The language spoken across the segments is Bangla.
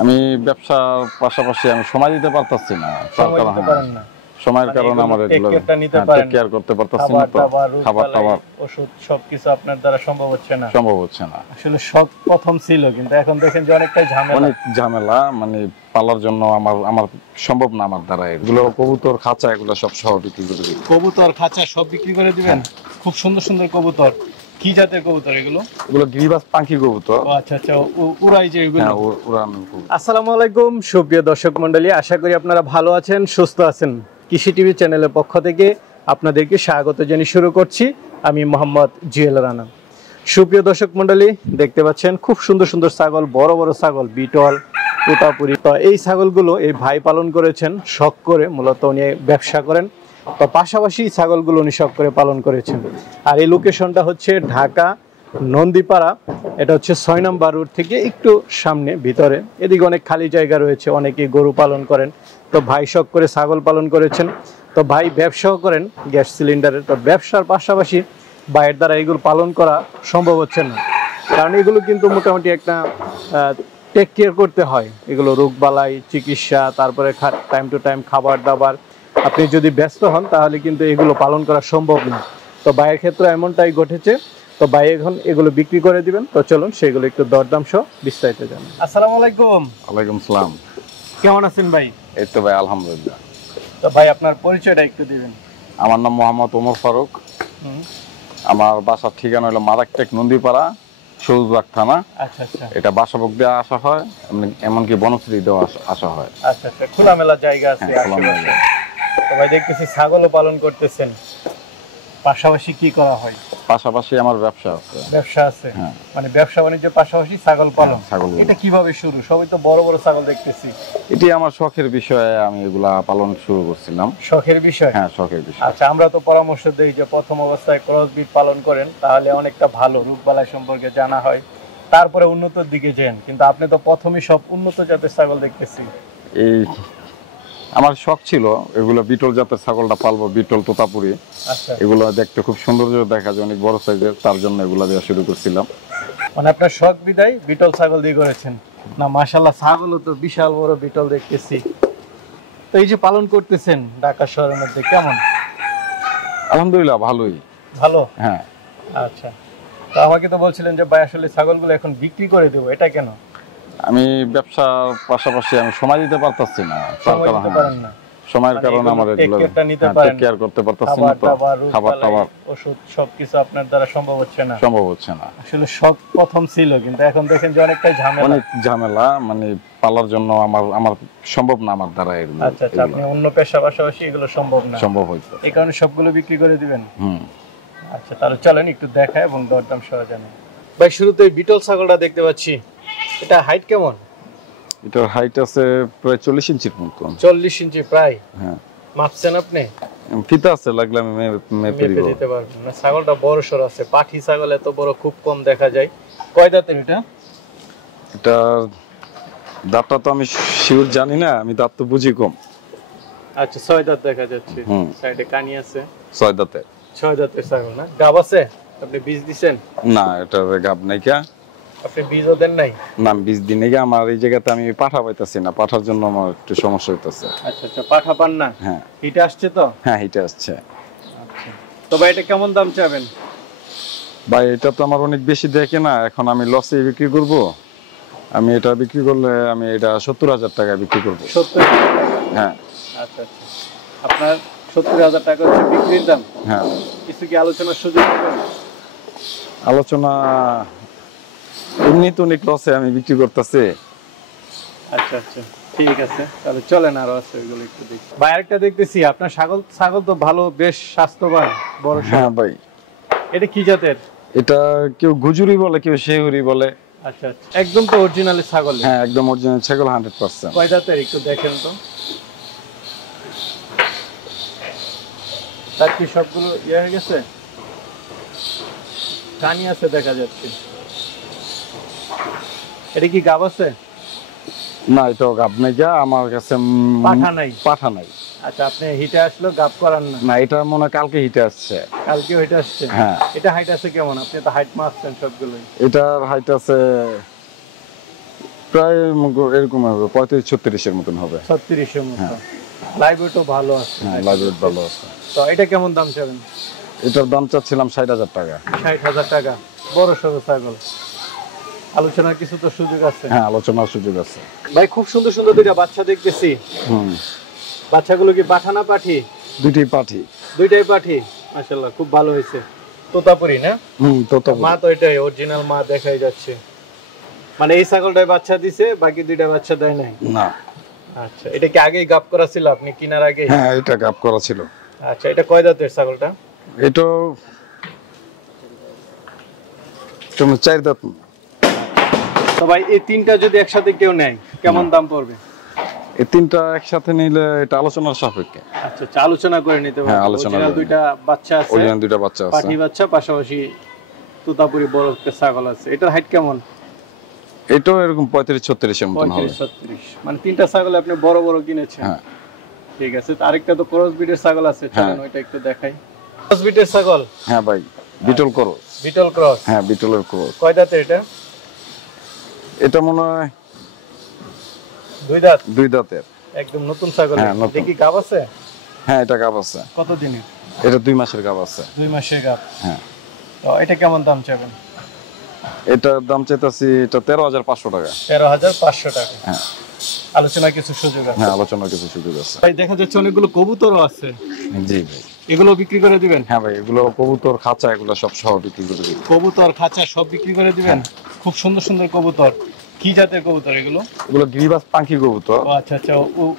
আমি ব্যবসার পাশাপাশি আমি সময় দিতে পারতাছি না, সময়ের কারণে আমার এগুলো টেক কেয়ার করতে পারতাছি না, তো খাবার টাবার ওষুধ সবকিছু আপনার দ্বারা সম্ভব হচ্ছে না। আসলে সব প্রথম ছিল, কিন্তু এখন দেখেন যে অনেকটাই ঝামেলা, মানে পালার জন্য আমার সম্ভব না আমার দ্বারা। এগুলো কবুতর খাঁচা এগুলো সব বিক্রি করে দিই। কবুতর খাঁচা সব বিক্রি করে দিবেন? খুব সুন্দর সুন্দর কবুতর। কি জাতের কবুতর এগুলো? এগুলো গিরিবাজ পাখি কবুতর। আচ্ছা আচ্ছা, উড়াই যে এগুলো? হ্যাঁ, উড়ানো কবুতর। আসসালামু আলাইকুম সুপ্রিয় দর্শক মণ্ডলী, আশা করি আপনারা ভালো আছেন, সুস্থ আছেন। কৃষি টিভি চ্যানেলের পক্ষ থেকে আপনাদেরকে স্বাগত জানিয়ে শুরু করছি। আমি মোহাম্মদ জুয়েল রানা। সুপ্রিয় দর্শক মণ্ডলী, দেখতে পাচ্ছেন খুব সুন্দর সুন্দর ছাগল, বড় বড় ছাগল, বিটল, তোতাপুরি। তো এই ছাগলগুলো এই ভাই পালন করেছেন শখ করে, মূলত উনি ব্যবসা করেন। তো পাশাপাশি ছাগলগুলো উনি শখ করে পালন করেছেন। আর এই লোকেশনটা হচ্ছে ঢাকা নন্দীপাড়া। এটা হচ্ছে 6 নম্বর রোড থেকে একটু সামনে ভিতরে। এদিকে অনেক খালি জায়গা রয়েছে, অনেকে গরু পালন করেন। তো ভাই শখ করে ছাগল পালন করেছেন। তো ভাই ব্যবসাও করেন গ্যাস সিলিন্ডারের। তো ব্যবসার পাশাপাশি ভাইয়ের দ্বারা এগুলো পালন করা সম্ভব হচ্ছে না, কারণ এগুলো কিন্তু মোটামুটি একটা টেক কেয়ার করতে হয়। এগুলো রোগবালাই চিকিৎসা, তারপরে টাইম টু টাইম খাবার দাবার। আপনি যদি ব্যস্ত হন তাহলে কিন্তু এগুলো পালন করা সম্ভব না। তো ভাইয়ের ক্ষেত্রে এমনটাই ঘটেছে। তো ভাই এখন এগুলো বিক্রি করে দিবেন। তো চলুন সেগুলো একটু দরদাম সহ বিস্তারিত জানি। আসসালামু আলাইকুম। ওয়ালাইকুম সালাম। কেমন আছেন ভাই? এই তো ভাই, আলহামদুলিল্লাহ। তো ভাই আপনার পরিচয়টা একটু দিবেন। আমার নাম মোহাম্মদ ওমর ফারুক। আমার বাসার ঠিকানা হলো মারাকটেক নন্দীপাড়া, সবুজবাগ থানা। আচ্ছা আচ্ছা। এটা বাসাবোক দিয়ে আসা হয়, এমনকি বনশ্রী দেওয়া আসা হয়। আচ্ছা আচ্ছা, খোলামেলা জায়গা আছে। তো ভাই দেখতেছি ছাগলও পালন করতেছেন, পাশাপাশি কি করা হয়? পাশাপাশি আমার ব্যবসা আছে। ব্যবসা আছে? মানে ব্যবসা বাণিজ্যের পাশাপাশি ছাগল পালন। এটা কিভাবে শুরু? সবাই তো বড় বড় ছাগল দেখতেছি। এটি আমার শখের বিষয়ে আমি এগুলা পালন শুরু করছিলাম। শখের বিষয়? হ্যাঁ, শখের বিষয়। আচ্ছা, আমরা তো পরামর্শ দেই যে প্রথম অবস্থায় ক্রসবিট পালন করেন, তাহলে অনেকটা ভালো, রোগবালাই সম্পর্কে জানা হয়, তারপরে উন্নতর দিকে যান। কিন্তু আপনি তো প্রথমেই সব উন্নত জাতের ছাগল দেখতেছি। এই আমার শখ ছিল এগুলো বিটল জাতের ছাগলটা পালবো, বিটল তোতাপুরি। আচ্ছা। এগুলো দেখতে খুব সৌন্দর্য দেখা যায়, অনেক বড় সাইজের, তার জন্য এগুলো দেওয়া শুরু করছিলাম। মানে আপনার শখ বিদায় বিটল ছাগল দিয়ে করেছেন না? মাশাআল্লাহ, ছাগলও তো বিশাল বড় বিটল দেখতেছি। তো এই যে পালন করতেছেন ঢাকা শহরের মধ্যে, কেমন? আলহামদুলিল্লাহ, ভালোই। ভালো? হ্যাঁ। আচ্ছা, তো আমাকে তো বলছিলেন যে ভাই আসলে ছাগলগুলো এখন বিক্রি করে দেবো, এটা কেন? আমি ব্যবসার পাশাপাশি আমি সময় দিতে পারতাছি না, সময়ের কারণে আমার এগুলো টেক কেয়ার করতে পারতাছি না, তো খাবার টাবার ওষুধ সবকিছু আপনার দ্বারা সম্ভব হচ্ছে না। আসলে সব প্রথম ছিল, কিন্তু এখন দেখেন যে অনেকটাই ঝামেলা, মানে পালার জন্য আমার সম্ভব না আমার দ্বারা এগুলো। আচ্ছা আচ্ছা, আপনি অন্য পেশা পাশাপাশি এগুলো সম্ভব হইতো, এই কারণে সবগুলো বিক্রি করে দিবেন। আচ্ছা, তাহলে চলেন একটু দেখায় এবং দরদাম সহ জানি। ভাই শুরুতে বিটল ছাগলটা দেখতে পাচ্ছি, এটা হাইট কেমন? এটার হাইট আছে প্রায় 40 ইঞ্চির মতো। 40 ইঞ্চি প্রায়? হ্যাঁ। মাপছেন আপনি? ফিতা আছে, লাগলে আমি মেপে দিতে পারবেন না। ছাগলটা বড় সর আছে, পাঠি ছাগল এত বড় খুব কম দেখা যায়। কয় দাঁতের এটা? এটা দাঁতটা তো আমি শিওর জানি না, আমি দাঁত তো বুঝি কম। আচ্ছা, 6 দাঁত দেখা যাচ্ছে, সাইডে কানি আছে। 6 দাঁতের। 6 দাঁতের ছাগল না? গাব আছে? আপনি বীজ দিবেন? না, এটা গাব নাই। কে আপনি বীজও দেন নাই? না, বীজ দিই নাই। আমার এই জায়গাতে আমি পাঠা পাইতাছি না, পাঠার জন্য আমার একটু সমস্যা হইতাছে। আচ্ছা আচ্ছা, পাঠা পান না? হ্যাঁ। হিটে আসছে তো? হ্যাঁ, হিটে আসছে। আচ্ছা, তো ভাই এটা কেমন দাম চাবেন? ভাই এটা তো আমার অনেক বেশি দেখে না, এখন আমি লসে বিক্রি করব। আমি এটা বিক্রি করলে আমি এটা 70,000 টাকা বিক্রি করব। 70,000 টাকা? হ্যাঁ। আচ্ছা আচ্ছা, আপনার 70,000 টাকা হচ্ছে বিক্রির দাম? হ্যাঁ। কিছু কি আলোচনার সুযোগ পাবেন? আলোচনা এমনি তো অনেক লসে আমি বিক্রি করতেছি। আচ্ছা আচ্ছা, ঠিক আছে, তাহলে চলেন আরো আছে ওইগুলো একটু দেখি। ভাই আরেকটা দেখতেছি আপনার ছাগল তো ভালো, বেশ স্বাস্থ্যবান, বড়। হ্যাঁ ভাই। এটা কি জাতের? এটা কেউ গুজুরি বলে, কেউ শেহুরি বলে। আচ্ছা আচ্ছা, একদম তো অরিজিনাল ছাগল? হ্যাঁ, একদম অরিজিনাল ছাগল, 100%। কয় দাঁতের একটু দেখেন তো। তার কি সবগুলো ইয়ে হয়ে গেছে? কানি আছে দেখা যাচ্ছে। এটা কি গাব আছে? না, এটা গাব নাই। আমার কাছে পাঠা নাই। আচ্ছা, আপনি হিটে আসলো গাব করান না? না, এটা মনে কালকে হিটে আসছে। কালকে হিটে আসছে? হ্যাঁ। এটা হাইট আছে কেমন? আপনি তো হাইট মাপছেন সবগুলোই। এটার হাইট আছে প্রায় এরকম হবে 35-36 মতন হবে। 36 এর মতো। লাইভ ওয়েটও ভালো আছে। হ্যাঁ, লাইভ ওয়েট ভালো আছে। তো এটা কেমন দাম চাবেন? এটার দাম চাচ্ছিলাম 60,000 টাকা। 60,000 টাকা। বড় সরো ছাগল, আলোচনার কিছু তো সুযোগ আছে? হ্যাঁ, আলোচনার সুযোগ আছে। ভাই খুব সুন্দর সুন্দর দুইটা বাচ্চা দেখতেছি। বাচ্চাগুলো কি পাঠা না পাঠি? দুইটাই পাঠি। দুইটাই পাঠি, মাশাআল্লাহ খুব ভালো হয়েছে। তোতাপুরি না? তোতাপুরি। মা তো এটাই অরিজিনাল মা দেখাই যাচ্ছে। মানে এই ছাগলটাই বাচ্চা দিছে, বাকি দুইটা বাচ্চা দেয় নাই? না। আচ্ছা, এটা কি আগেই গাব করা ছিল আপনি কিনার আগে? হ্যাঁ, এটা গাব করা ছিল। আচ্ছা, এটা কয় দাঁতের ছাগলটা? এটা তুমি 4 দাঁত। তো ভাই এই তিনটা যদি একসাথে কেউ নেয় কেমন দাম পড়বে? এই তিনটা একসাথে নিলে এটা আলোচনার সাপেক্ষে। আচ্ছা, আলোচনা করে নিতে পারবেন। হ্যাঁ, আলোচনা করে। দুইটা বাচ্চা আছে। ওরিজিনাল দুইটা বাচ্চা আছে। পাঠি বাচ্চা, পাশাপাশি তোতাপুরি বড় একটা ছাগল আছে। এটার হাইট কেমন? এটাও এরকম 35-36 এর মতন হবে। 35-36। মানে তিনটা ছাগল আপনি বড় বড় কিনেছেন? হ্যাঁ। ঠিক আছে। আরেকটা তো ক্রস ব্রিডের ছাগল আছে, চলেন ওইটা একটু দেখাই। ক্রস ব্রিডের ছাগল? হ্যাঁ ভাই, বিটল ক্রস। Beetle cross? হ্যাঁ, বিটলের ক্রস। কয় দাঁতের এটা? এটা মনে হয় 2 দাঁত। 2 দাঁতের। একদম নতুন ছাগল। হ্যাঁ, নতুন। দেখি গাব আছে? হ্যাঁ, এটা গাব আছে। কত দিনের? এটা 2 মাসের গাব আছে। 2 মাসের গাব। হ্যাঁ। তো এটা কেমন দাম চাবেন? এটার দাম চাইতাছি এটা 13,500 টাকা। 13,500 টাকা। হ্যাঁ। আলোচনার কিছু সুযোগ আছে? হ্যাঁ, আলোচনার কিছু সুযোগ আছে। ভাই দেখা যাচ্ছে অনেকগুলো কবুতরও আছে। জি ভাই। এগুলো বিক্রি করে দিবেন? হ্যাঁ ভাই, এগুলো কবুতর, খাঁচা, এগুলো সব সহ বিক্রি করে দিই। কবুতর, খাঁচা সব বিক্রি করে দিবেন? খুব সুন্দর সুন্দর কবুতর। কি জাতের কবুতর এগুলো? এগুলো গিরিবাজ পাখি কবুতর। ও আচ্ছা আচ্ছা,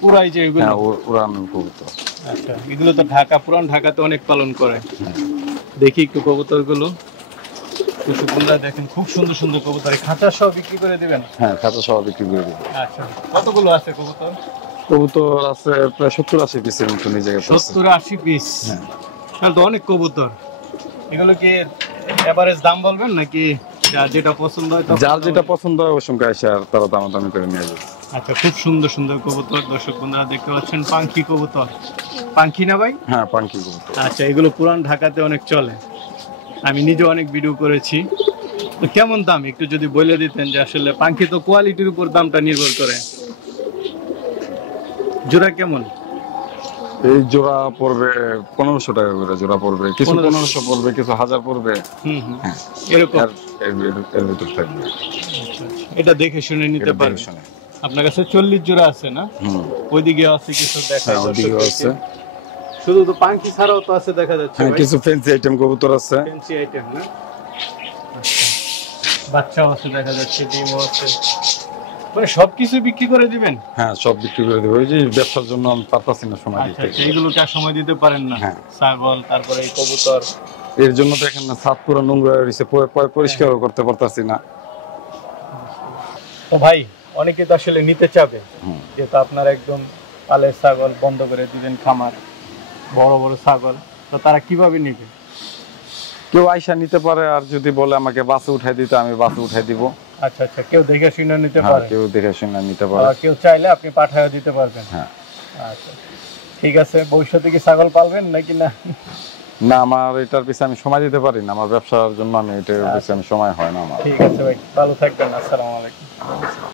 উড়াই যে এগুলো? হ্যাঁ, উড়ান কবুতর। আচ্ছা, এগুলো তো ঢাকা, পুরান ঢাকাতে অনেক পালন করে। দেখি একটু কবুতরগুলো। কুসুকুল্লা দেখেন, খুব সুন্দর সুন্দর কবুতর। খাঁচা সহ বিক্রি করে দিবেন? হ্যাঁ, খাঁচা সহ বিক্রি করে দিই। আচ্ছা, কতগুলো আছে কবুতর? কবুতর আছে প্রায় 70-80 পিসের মতো এই জায়গাতে আছে। 70-80 পিস? হ্যাঁ। তাহলে তো অনেক কবুতর। এগুলো কি এভারেজ দাম বলবেন নাকি যার যেটা পছন্দ হয়? যার যেটা পছন্দ হয় ওই সঙ্গে এসে আর তারা দামাদামি করে নিয়ে যাবে। আচ্ছা, খুব সুন্দর সুন্দর কবুতর দর্শক বন্ধুরা দেখতে পাচ্ছেন। পাখি কবুতর, পাখি না ভাই? হ্যাঁ, পাখি কবুতর। আচ্ছা, এগুলো পুরান ঢাকাতে অনেক চলে, আমি নিজে অনেক ভিডিও করেছি। তো কেমন দাম একটু যদি বলে দিতেন, যে আসলে পাখি তো কোয়ালিটির উপর দামটা নির্ভর করে। জোড়া কেমন? এই জোড়া পড়বে 1500 টাকা করে জোড়া পড়বে, কিছু 1500 পড়বে, কিছু 1000 পড়বে। এরকম এর ভিতর থাকবে। এটা দেখে শুনে নিতে পারবেন। আপনার কাছে 40 জোড়া আছে না? ওইদিকে আছে কিছু দেখায়? ওইদিকে আছে। শুধু তো পাখি ছাড়াও তো আছে দেখা যাচ্ছে। হ্যাঁ, কিছু ফ্যান্সি আইটেম কবুতর আছে। ফ্যান্সি আইটেম না? বাচ্চাও আছে দেখা যাচ্ছে, ডিমও আছে। মানে সবকিছু বিক্রি করে দিবেন? হ্যাঁ, সব বিক্রি করে দেবো। ওই যে ব্যবসার জন্য আমি পারতাছি না সময় দিতে। আচ্ছা, এইগুলোকে আর সময় দিতে পারেন না? হ্যাঁ। ছাগল, তারপরে এই কবুতর। এর জন্য দেখেন না, ছাদ পুরো নোংরা হয়েছে, পরিষ্কারও করতে পারতাছি না। তো ভাই অনেকে তো আসলে নিতে চাবে, যেহেতু আপনার একদম পালের ছাগল বন্ধ করে দিবেন খামার, বড় বড় ছাগল, তো তারা কিভাবে নিবে? কেউ আইসা নিতে পারে, আর যদি বলে আমাকে বাসে উঠাই দিতে, আমি বাসে উঠাই দিব। আচ্ছা আচ্ছা, কেউ দেখে শুনে নিতে হ্যাঁ, পারে? কেউ দেখে শুনে নিতে পারে। কেউ চাইলে আপনি পাঠায় দিতে পারবেন? হ্যাঁ। আচ্ছা, ঠিক আছে। ভবিষ্যতে কি ছাগল পালবেন নাকি না? না, আমার এটার পিছনে আমি সময় দিতে পারি না, আমার ব্যবসার জন্য আমি এটার পিছনে সময় হয় না আমার। ঠিক আছে ভাই, ভালো থাকবেন। আসসালামু আলাইকুম।